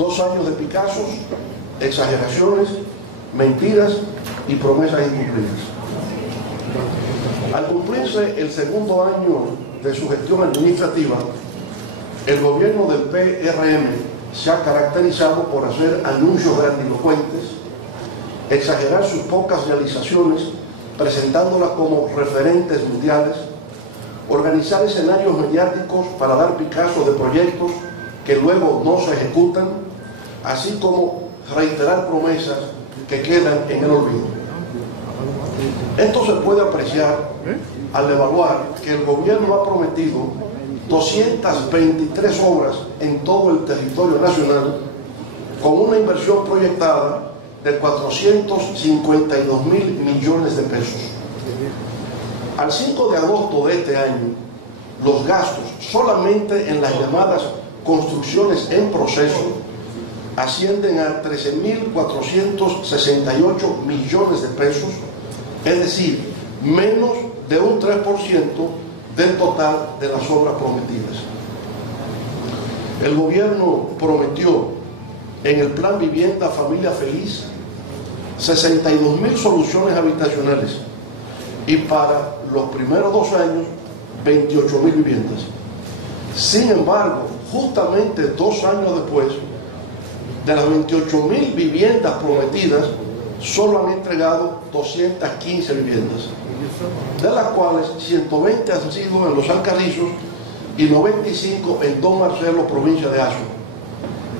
2 años de Picazos, exageraciones, mentiras y promesas incumplidas. Al cumplirse el segundo año de su gestión administrativa, el gobierno del PRM se ha caracterizado por hacer anuncios grandilocuentes, exagerar sus pocas realizaciones, presentándolas como referentes mundiales, organizar escenarios mediáticos para dar picazos de proyectos que luego no se ejecutan, así como reiterar promesas que quedan en el olvido. Esto se puede apreciar al evaluar que el gobierno ha prometido 223 obras en todo el territorio nacional con una inversión proyectada de 452.000 millones de pesos. Al 5 de agosto de este año, los gastos solamente en las llamadas construcciones en proceso ascienden a 13.468 millones de pesos, es decir, menos de un 3% del total de las obras prometidas. El gobierno prometió en el Plan Vivienda Familia Feliz 62.000 soluciones habitacionales y para los primeros 2 años 28.000 viviendas. Sin embargo, justamente 2 años después, de las 28.000 viviendas prometidas, solo han entregado 215 viviendas, de las cuales 120 han sido en Los Alcarrizos y 95 en Don Marcelo, provincia de Azua.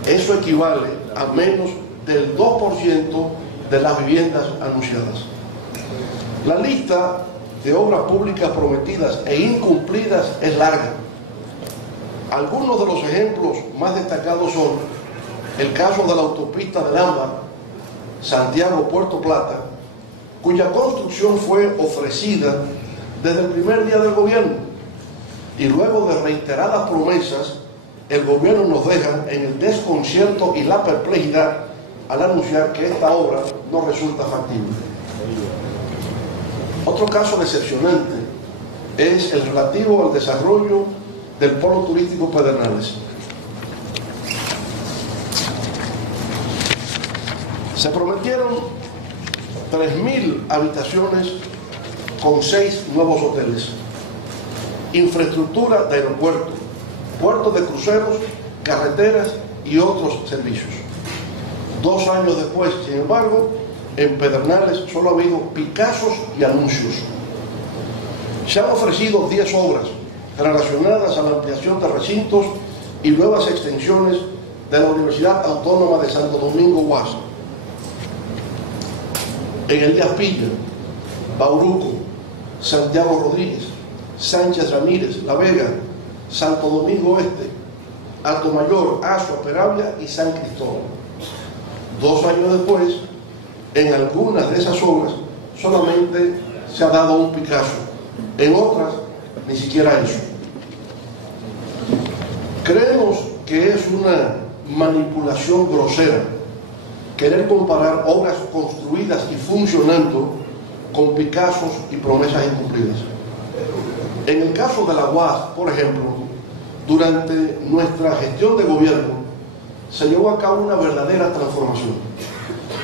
Eso equivale a menos del 2% de las viviendas anunciadas. La lista de obras públicas prometidas e incumplidas es larga. Algunos de los ejemplos más destacados son el caso de la autopista del Ámbar, Santiago-Puerto Plata, cuya construcción fue ofrecida desde el primer día del gobierno y luego de reiteradas promesas, el gobierno nos deja en el desconcierto y la perplejidad al anunciar que esta obra no resulta factible. Otro caso decepcionante es el relativo al desarrollo del polo turístico Pedernales. Se prometieron 3.000 habitaciones con 6 nuevos hoteles, infraestructura de aeropuerto, puertos de cruceros, carreteras y otros servicios. 2 años después, sin embargo, en Pedernales solo ha habido picazos y anuncios. Se han ofrecido 10 obras relacionadas a la ampliación de recintos y nuevas extensiones de la Universidad Autónoma de Santo Domingo UAS. En Elías Piña, Bauruco, Santiago Rodríguez, Sánchez Ramírez, La Vega, Santo Domingo Este, Altomayor, Azua, Peravia y San Cristóbal. 2 años después, en algunas de esas obras solamente se ha dado un picazo, en otras ni siquiera eso. Creemos que es una manipulación grosera querer comparar obras construidas y funcionando con picazos y promesas incumplidas. En el caso de la UAS, por ejemplo, durante nuestra gestión de gobierno se llevó a cabo una verdadera transformación.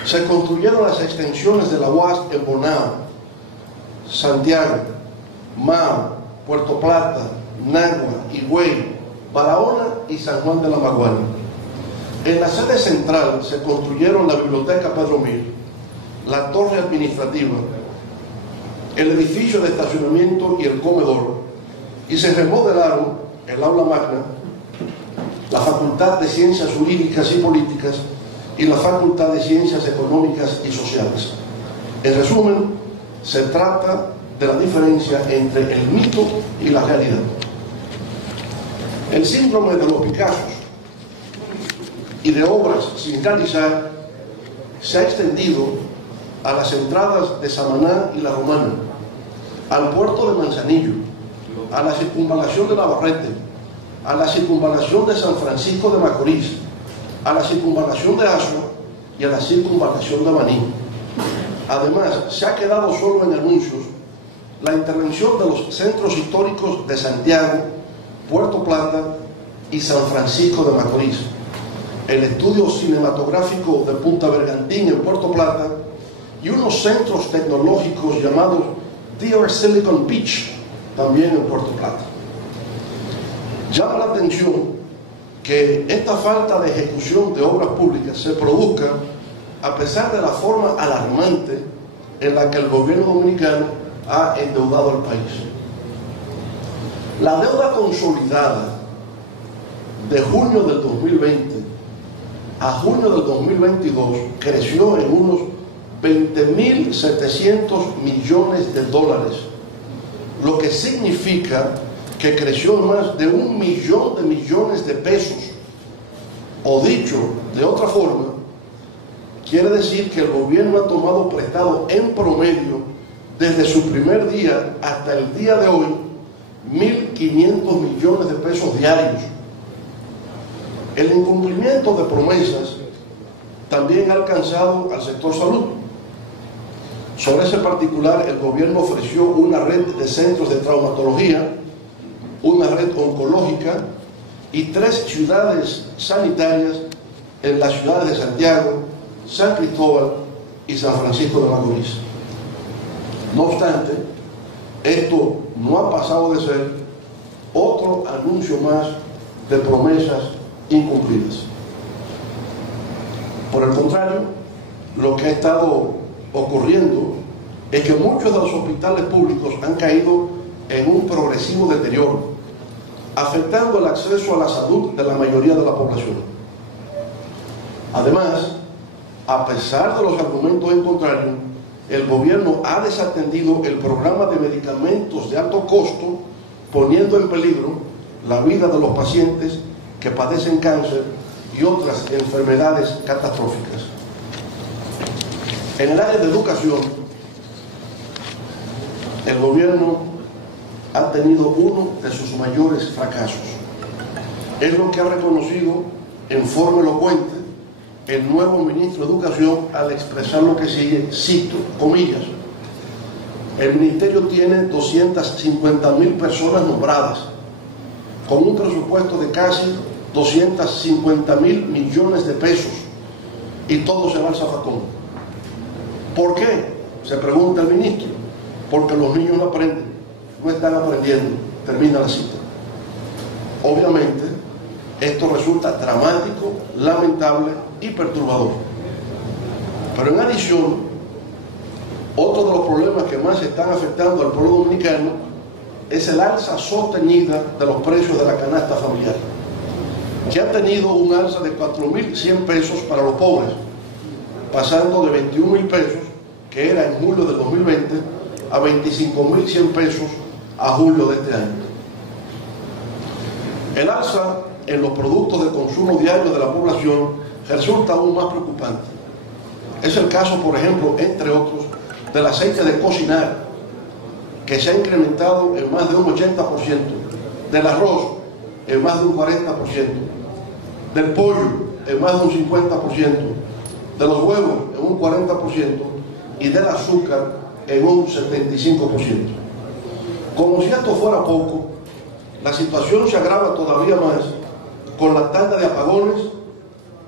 Se construyeron las extensiones de la UAS en Bonao, Santiago, Mao, Puerto Plata, Nagua, Higüey, Barahona y San Juan de la Maguana. En la sede central se construyeron la Biblioteca Pedro Mir, la torre administrativa, el edificio de estacionamiento y el comedor, y se remodelaron el aula magna, la Facultad de Ciencias Jurídicas y Políticas y la Facultad de Ciencias Económicas y Sociales. En resumen, se trata de la diferencia entre el mito y la realidad. El síndrome de los picazos y de obras sin realizar se ha extendido a las entradas de Samaná y La Romana, al puerto de Manzanillo, a la circunvalación de Navarrete, a la circunvalación de San Francisco de Macorís, a la circunvalación de Azua y a la circunvalación de Baní. Además, se ha quedado solo en anuncios la intervención de los centros históricos de Santiago, Puerto Plata y San Francisco de Macorís. el estudio cinematográfico de Punta Bergantín en Puerto Plata y unos centros tecnológicos llamados DR Silicon Beach, también en Puerto Plata. Llama la atención que esta falta de ejecución de obras públicas se produzca a pesar de la forma alarmante en la que el gobierno dominicano ha endeudado al país. La deuda consolidada de junio del 2020 a junio del 2022 creció en unos 20.700 millones de dólares, lo que significa que creció en más de 1 millón de millones de pesos. O dicho de otra forma, quiere decir que el gobierno ha tomado prestado en promedio desde su primer día hasta el día de hoy 1.500 millones de pesos diarios. El incumplimiento de promesas también ha alcanzado al sector salud. Sobre ese particular, el gobierno ofreció una red de centros de traumatología, una red oncológica y 3 ciudades sanitarias en las ciudades de Santiago, San Cristóbal y San Francisco de Macorís. No obstante, esto no ha pasado de ser otro anuncio más de promesas incumplidas. Por el contrario, lo que ha estado ocurriendo es que muchos de los hospitales públicos han caído en un progresivo deterioro, afectando el acceso a la salud de la mayoría de la población. Además, a pesar de los argumentos en contrario, el gobierno ha desatendido el programa de medicamentos de alto costo, poniendo en peligro la vida de los pacientes que padecen cáncer y otras enfermedades catastróficas. En el área de educación, el gobierno ha tenido uno de sus mayores fracasos. Es lo que ha reconocido en forma elocuente el nuevo ministro de Educación al expresar lo que sigue, cito, comillas: el ministerio tiene 250.000 personas nombradas, con un presupuesto de casi 250.000 millones de pesos, y todo se va al zafacón. ¿Por qué?, se pregunta el ministro. Porque los niños no aprenden, no están aprendiendo. Termina la cita. Obviamente, esto resulta dramático, lamentable y perturbador. Pero en adición, otro de los problemas que más están afectando al pueblo dominicano es el alza sostenida de los precios de la canasta familiar, que ha tenido un alza de 4.100 pesos para los pobres, pasando de 21.000 pesos, que era en julio del 2020, a 25.100 pesos a julio de este año. El alza en los productos de consumo diario de la población resulta aún más preocupante. Es el caso, por ejemplo, entre otros, del aceite de cocinar, que se ha incrementado en más de un 80%, del arroz en más de un 40%, del pollo en más de un 50%, de los huevos en un 40% y del azúcar en un 75%. Como si esto fuera poco, la situación se agrava todavía más con la tanda de apagones,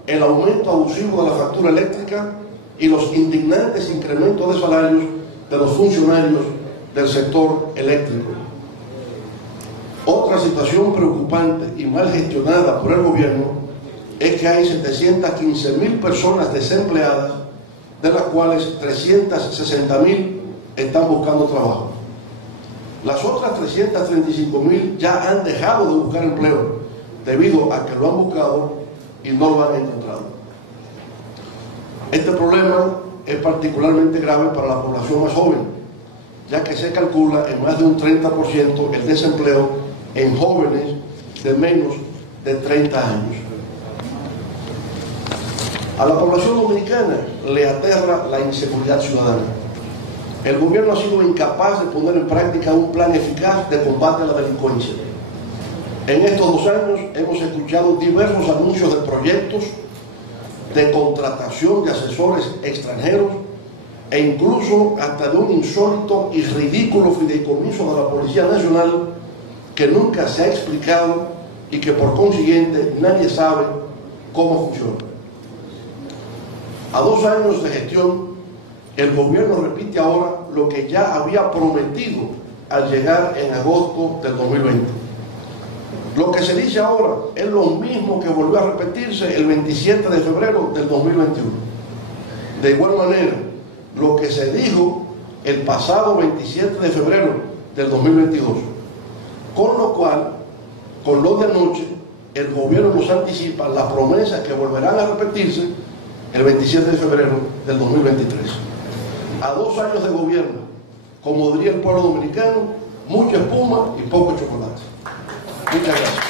el aumento abusivo de la factura eléctrica y los indignantes incrementos de salarios de los funcionarios del sector eléctrico. Otra situación preocupante y mal gestionada por el gobierno es que hay 715.000 personas desempleadas, de las cuales 360.000 están buscando trabajo. Las otras 335.000 ya han dejado de buscar empleo debido a que lo han buscado y no lo han encontrado. Este problema es particularmente grave para la población más joven, ya que se calcula en más de un 30% el desempleo en jóvenes de menos de 30 años. A la población dominicana le aterra la inseguridad ciudadana. El gobierno ha sido incapaz de poner en práctica un plan eficaz de combate a la delincuencia. En estos 2 años hemos escuchado diversos anuncios de proyectos de contratación de asesores extranjeros e incluso hasta de un insólito y ridículo fideicomiso de la Policía Nacional que nunca se ha explicado y que por consiguiente nadie sabe cómo funciona. A 2 años de gestión, el gobierno repite ahora lo que ya había prometido al llegar en agosto del 2020. Lo que se dice ahora es lo mismo que volvió a repetirse el 27 de febrero del 2021. De igual manera, lo que se dijo el pasado 27 de febrero del 2022. Con lo cual, con lo de anoche, el gobierno nos anticipa las promesas que volverán a repetirse el 27 de febrero del 2023. A 2 años de gobierno, como diría el pueblo dominicano, mucha espuma y poco chocolate. Muchas gracias.